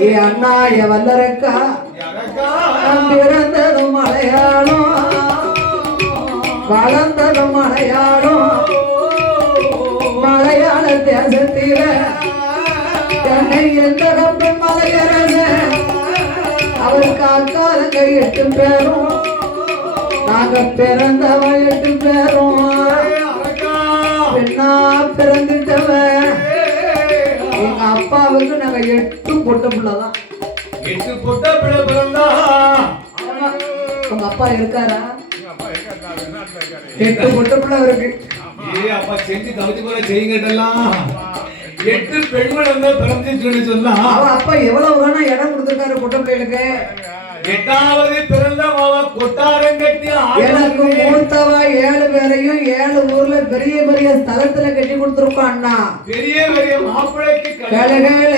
ஏ அண்ணா ஏ வல்லரக்கா எனக்கா பிறந்ததும் மலையாளம் வளர்ந்ததும் மலையாளம் மலையாள தேசத்தில தன்னை எந்த கம்பு மலையரச. அவருக்கு அக்காலங்க எட்டு பேரும் நாங்க பிறந்தவன் எட்டு பேரும். எங்க அப்பாவுக்கு நாங்க எட்டு பொட்ட பிள்ளைதான். எட்டு பொட்ட பிள்ளை பிறந்தா. உங்க அப்பா இருக்காரா? எட்டு பொட்ட பிள்ளை இருக்கு ஏ அப்பா செஞ்சு தவிச்சு போல செய்யுங்கட்டெல்லாம் எட்டு பெண்கள் வந்து பிறந்துச்சுன்னு சொன்னா. அவ அப்பா எவ்வளவு வேணா இடம் கொடுத்துருக்காரு பொட்ட பிள்ளைகளுக்கு. எட்டாவது பிறந்த மாவ கட்டி எனக்கு. மூத்தவ ஏழு பேரையும் ஏழு ஊர்ல பெரிய பெரிய ஸ்தலத்துல கட்டி கொடுத்துருக்கோம் அண்ணா பெரிய பெரிய மாப்பிள்ளைக்கு கழகலே